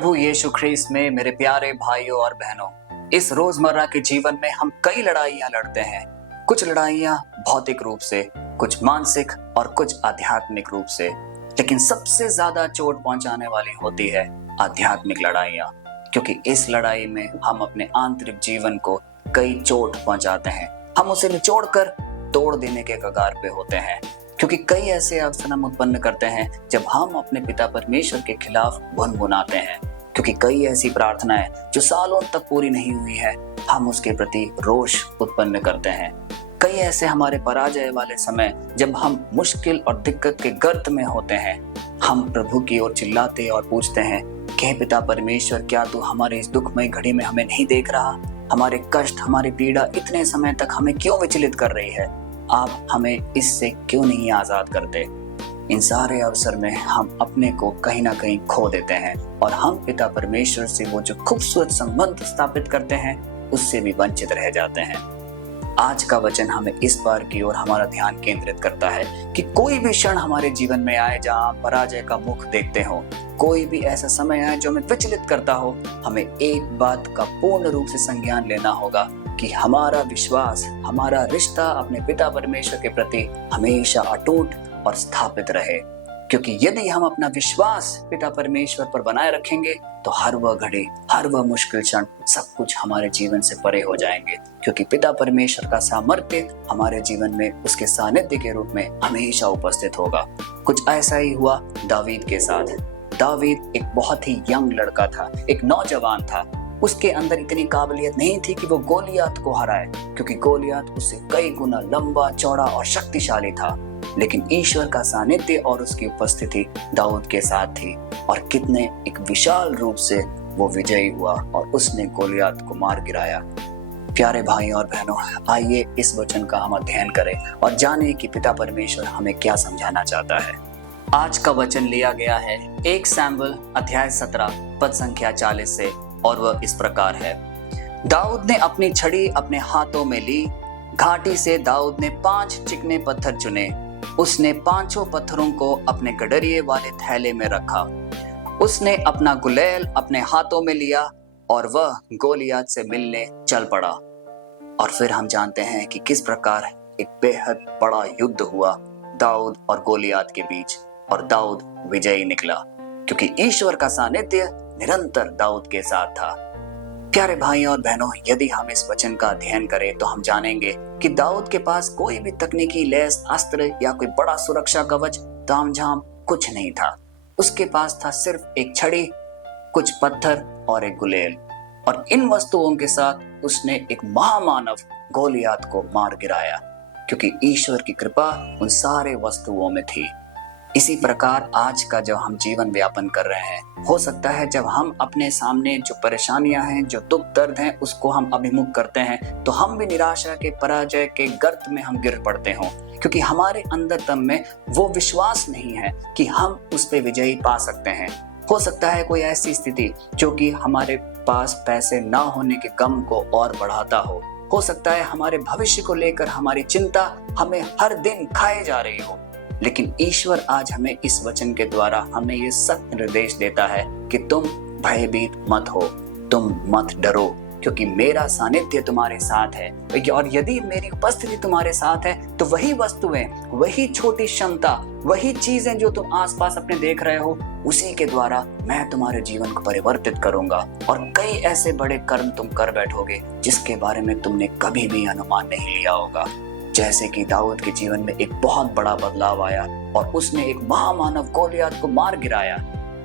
प्रभु यीशु ख्रीस्त में मेरे प्यारे भाइयों और बहनों, इस रोजमर्रा के जीवन में हम कई लड़ाइयां लड़ते हैं। कुछ लड़ाइयां भौतिक रूप से, कुछ मानसिक और कुछ आध्यात्मिक रूप से, लेकिन सबसे ज्यादा चोट पहुंचाने वाली होती है आध्यात्मिक लड़ाइयां, क्योंकि इस लड़ाई में हम अपने आंतरिक जीवन को कई चोट पहुंचाते हैं। हम उसे निचोड़कर तोड़ देने के कगार पे होते हैं, क्योंकि कई ऐसे अवसर हम उत्पन्न करते हैं जब हम अपने पिता परमेश्वर के खिलाफ गुनगुनाते हैं, क्योंकि कई ऐसी प्रार्थनाएं जो सालों तक पूरी नहीं हुई है, हम उसके प्रति रोष उत्पन्न करते हैं। कई ऐसे हमारे पराजय वाले समय जब हम मुश्किल और दिक्कत के गर्त में होते हैं, हम प्रभु की ओर चिल्लाते और पूछते हैं कि हे पिता परमेश्वर, क्या तू हमारे इस दुखमय घड़ी में हमें नहीं देख रहा? हमारे कष्ट, हमारी पीड़ा इतने समय तक हमें क्यों विचलित कर रही है? आप हमें इससे क्यों नहीं आजाद करते? इन सारे अवसर में हम अपने को कहीं ना कहीं खो देते हैं और हम पिता परमेश्वर से वो जो खूबसूरत संबंध स्थापित करते हैं उससे भी वंचित रह जाते हैं। आज का वचन हमें इस बार की ओर हमारा ध्यान केंद्रित करता है कि कोई भी क्षण हमारे जीवन में आए जहां पराजय का मुख देखते हो, कोई भी ऐसा समय आए जो हमें विचलित करता हो, हमें एक बात का पूर्ण रूप से संज्ञान लेना होगा कि हमारा विश्वास, हमारा रिश्ता अपने पिता परमेश्वर के प्रति हमेशा अटूट और स्थापित रहे। क्योंकि यदि हम अपना विश्वास पिता परमेश्वर पर बनाए रखेंगे तो हर वह घड़ी, हर वह मुश्किल क्षण, सब कुछ हमारे जीवन से परे हो जाएंगे, क्योंकि पिता परमेश्वर का सामर्थ्य हमारे जीवन में उसके सानिध्य के रूप में हमेशा उपस्थित होगा। कुछ ऐसा ही हुआ दावीद के साथ। दावीद एक बहुत ही यंग लड़का था, एक नौजवान था। उसके अंदर इतनी काबिलियत नहीं थी कि वो गोलियात को हराए, क्योंकि गोलियात उससे कई गुना लंबा, चौड़ा और शक्तिशाली था। लेकिन ईश्वर का सानिध्य और उसकी उपस्थिति दाऊद के साथ थी और कितने एक विशाल रूप से वो विजयी हुआ और उसने गोलियात को मार गिराया। प्यारे भाई और बहनों, आइए इस वचन का हम अध्ययन करें और जानें कि पिता परमेश्वर हमें क्या समझाना चाहता है। आज का वचन लिया गया है 1 शमूएल अध्याय 17 पद संख्या 40 से, और वह इस प्रकार है। दाऊद ने अपनी छड़ी अपने हाथों में ली। घाटी से दाऊद ने 5 चिकने पत्थर चुने। उसने 5 पत्थरों को अपने गडरिये वाले थैले में रखा। उसने अपना गुलेल अपने हाथों में लिया और वह गोलियात से मिलने चल पड़ा। और फिर हम जानते हैं कि किस प्रकार एक बेहद बड़ा युद्ध हुआ दाऊद और गोलियात के बीच, और दाऊद विजयी निकला, क्योंकि ईश्वर का सानिध्य निरंतर दाऊद के साथ था। प्यारे भाई और बहनों, यदि हम इस वचन का अध्ययन करें तो हम जानेंगे कि दाऊद के पास कोई भी तकनीकी लैस, अस्त्र या कोई बड़ा सुरक्षा कवच, तामझाम कुछ नहीं था। उसके पास था सिर्फ एक छड़ी, कुछ पत्थर और एक गुलेल, और इन वस्तुओं के साथ उसने एक महामानव गोलियात को मार गिराया, क्योंकि ईश्वर की कृपा उन सारे वस्तुओं में थी। इसी प्रकार आज का जब हम जीवन व्यापन कर रहे हैं, हो सकता है जब हम अपने सामने जो परेशानियां हैं, जो दुख दर्द हैं, उसको हम अभिमुख करते हैं तो हम भी निराशा के, पराजय के गर्त में हम गिर पड़ते हों, क्योंकि हमारे अंदर तम में वो विश्वास नहीं है कि हम उस पे विजयी पा सकते हैं। हो सकता है कोई ऐसी स्थिति जो कि हमारे पास पैसे ना होने के गम को और बढ़ाता हो सकता है हमारे भविष्य को लेकर हमारी चिंता हमें हर दिन खाए जा रही हो। लेकिन ईश्वर आज हमें इस वचन के द्वारा हमें ये सत्य निर्देश देता है कि तुम भयभीत मत हो, तुम मत डरो, क्योंकि मेरा सानिध्य तुम्हारे साथ है। और यदि मेरी उपस्थिति तुम्हारे साथ है तो वही वस्तुएं, वही छोटी क्षमता, वही चीजें जो तुम आसपास अपने देख रहे हो, उसी के द्वारा मैं तुम्हारे जीवन को परिवर्तित करूंगा और कई ऐसे बड़े कर्म तुम कर बैठोगे जिसके बारे में तुमने कभी भी अनुमान नहीं लिया होगा। जैसे कि दाऊद के जीवन में एक बहुत बड़ा बदलाव आया और उसने एक महामानव गोलियात को मार गिराया,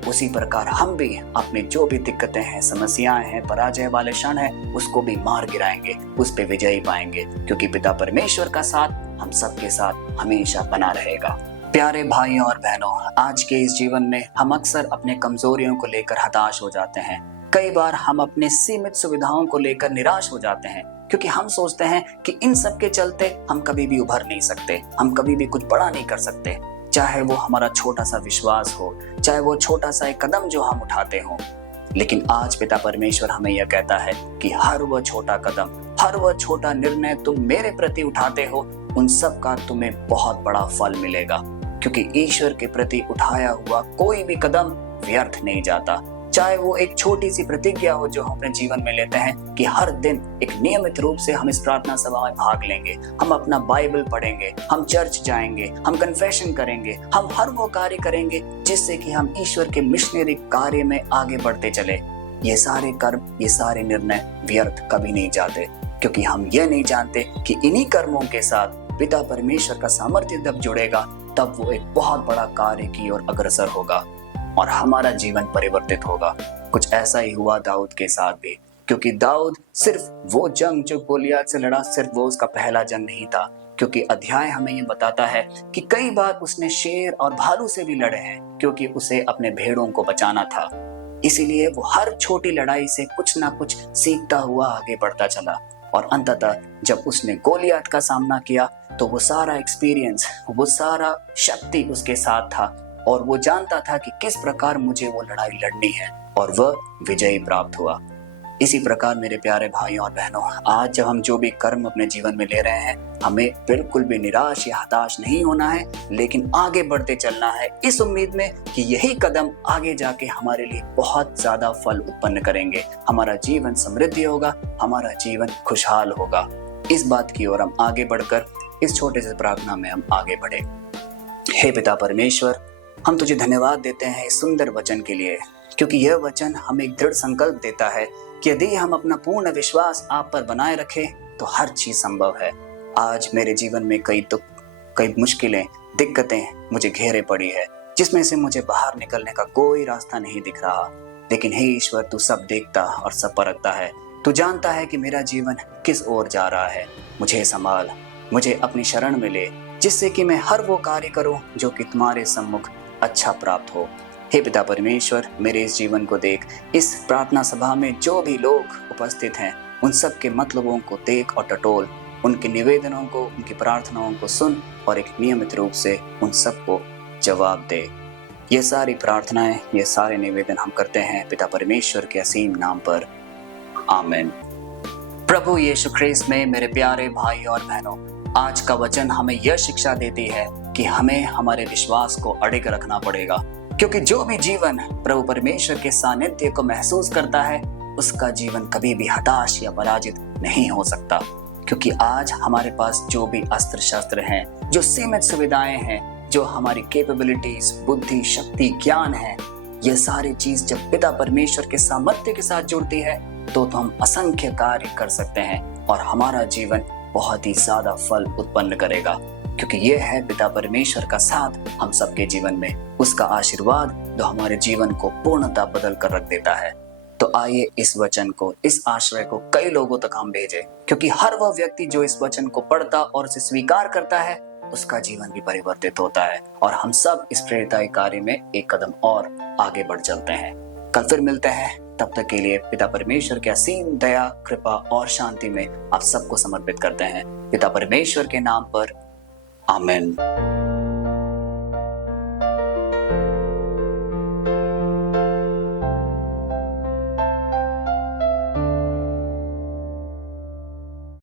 उसी प्रकार हम भी अपने जो भी दिक्कतें हैं, समस्याएं हैं, पराजय वाले क्षण हैं, उसको भी मार गिराएंगे, उस पे विजयी पाएंगे, क्योंकि पिता परमेश्वर का साथ हम सबके साथ हमेशा बना रहेगा। प्यारे भाई और बहनों, आज के इस जीवन में हम अक्सर अपने कमजोरियों को लेकर हताश हो जाते हैं। कई बार हम अपने सीमित सुविधाओं को लेकर निराश हो जाते हैं, क्योंकि हम सोचते हैं कि इन सब के चलते हम कभी भी उभर नहीं सकते, हम कभी भी कुछ बड़ा नहीं कर सकते, चाहे वो हमारा छोटा सा विश्वास हो, चाहे वो छोटा सा एक कदम जो हम उठाते हो। लेकिन आज पिता परमेश्वर हमें यह कहता है कि हर वह छोटा कदम, हर वह छोटा निर्णय तुम मेरे प्रति उठाते हो, उन सब का तुम्हें बहुत बड़ा फल मिलेगा, क्योंकि ईश्वर के प्रति उठाया हुआ कोई भी कदम व्यर्थ नहीं जाता। चाहे वो एक छोटी सी प्रतिज्ञा हो जो हम अपने जीवन में लेते हैं कि हर दिन एक नियमित रूप से हम इस प्रार्थना सभा में भाग लेंगे, हम अपना बाइबल पढ़ेंगे, हम चर्च जाएंगे, हम कन्फेशन करेंगे, हम हर वो कार्य करेंगे जिससे कि हम ईश्वर के मिशनरी कार्य में आगे बढ़ते चले। ये सारे कर्म, ये सारे निर्णय व्यर्थ कभी नहीं जाते, क्योंकि हम ये नहीं जानते कि इन्हीं कर्मों के साथ पिता परमेश्वर का सामर्थ्य जब जुड़ेगा तब वो एक बहुत बड़ा कार्य की ओर अग्रसर होगा और हमारा जीवन परिवर्तित होगा। कुछ ऐसा ही हुआ दाऊद के साथ भी, क्योंकि दाऊद सिर्फ वो जंग जो गोलियत से लड़ा, सिर्फ वो उसका पहला जंग नहीं था, क्योंकि अध्याय हमें ये बताता है कि कई बार उसने शेर और भालू से भी लड़े हैं, क्योंकि उसे अपने भेड़ों को बचाना था। इसीलिए वो हर छोटी लड़ाई से कुछ ना कुछ सीखता हुआ आगे बढ़ता चला और अंततः जब उसने गोलियत का सामना किया तो वो सारा एक्सपीरियंस, वो सारा शक्ति उसके साथ था और वो जानता था कि किस प्रकार मुझे वो लड़ाई लड़नी है और वह विजयी प्राप्त हुआ। इसी प्रकार मेरे प्यारे भाइयों और बहनों, आज जब हम जो भी कर्म अपने जीवन में ले रहे हैं, हमें बिल्कुल भी निराश या हताश नहीं होना है, लेकिन आगे बढ़ते चलना है इस उम्मीद में कि यही कदम आगे जाके हमारे लिए बहुत ज्यादा फल उत्पन्न करेंगे, हमारा जीवन समृद्धि होगा, हमारा जीवन खुशहाल होगा। इस बात की ओर हम आगे बढ़कर इस छोटे से प्रार्थना में हम आगे बढ़े। हे पिता परमेश्वर, हम तुझे धन्यवाद देते हैं इस सुंदर वचन के लिए, क्योंकि यह वचन हमें एक दृढ़ संकल्प देता है कि यदि हम अपना पूर्ण विश्वास आप पर बनाए रखें तो हर चीज संभव है। आज मेरे जीवन में कई दुख, कई मुश्किलें, दिक्कतें मुझे घेरे पड़ी है, जिसमें से मुझे बाहर निकलने का कोई रास्ता नहीं दिख रहा। लेकिन हे ईश्वर, तू सब देखता और सब परखता है, तू जानता है कि मेरा जीवन किस ओर जा रहा है। मुझे संभाल, मुझे अपनी शरण में ले, जिससे कि मैं हर वो कार्य करूं जो कि तुम्हारे सम्मुख अच्छा प्राप्त हो। हे पिता परमेश्वर, मेरे इस जीवन को देख, इस प्रार्थना सभा में जो भी लोग उपस्थित हैं उन सब के मतलबों को देख और टटोल, उनके निवेदनों को, उनकी प्रार्थनाओं को सुन और एक नियमित रूप से उन सबको जवाब दे। ये सारी प्रार्थनाएं, ये सारे निवेदन हम करते हैं पिता परमेश्वर के असीम नाम पर, आमीन। प्रभु यीशु ख्रीस्त में मेरे प्यारे भाई और बहनों, आज का वचन हमें यह शिक्षा देती है कि हमें हमारे विश्वास को अडिग रखना पड़ेगा, क्योंकि जो भी जीवन प्रभु परमेश्वर के सानिध्य को महसूस करता है उसका जीवन कभी भी हताश या पराजित नहीं हो सकता। क्योंकि आज हमारे पास जो भी अस्त्र शस्त्र हैं, जो सीमित सुविधाएं हैं, जो हमारी कैपेबिलिटीज, बुद्धि, शक्ति, ज्ञान है, ये सारी चीज जब पिता परमेश्वर के सामर्थ्य के साथ जुड़ती है तो हम असंख्य कार्य कर सकते हैं और हमारा जीवन बहुत ही ज्यादा फल उत्पन्न करेगा, क्योंकि ये है पिता परमेश्वर का साथ हम सबके जीवन में, उसका आशीर्वाद जो हमारे जीवन को पूर्णतः बदल कर रख देता है। तो आइए इस वचन को, इस आश्रय को कई लोगों तक हम भेजें, क्योंकि हर वह व्यक्ति जो इस वचन को पढ़ता और उसे स्वीकार करता है उसका जीवन भी परिवर्तित होता है और हम सब इस प्रेरिताई कार्य में एक कदम और आगे बढ़ चलते हैं। कल फिर मिलते हैं, तब तक के लिए पिता परमेश्वर के असीम दया, कृपा और शांति में आप सबको समर्पित करते हैं। पिता परमेश्वर के नाम पर, आमीन।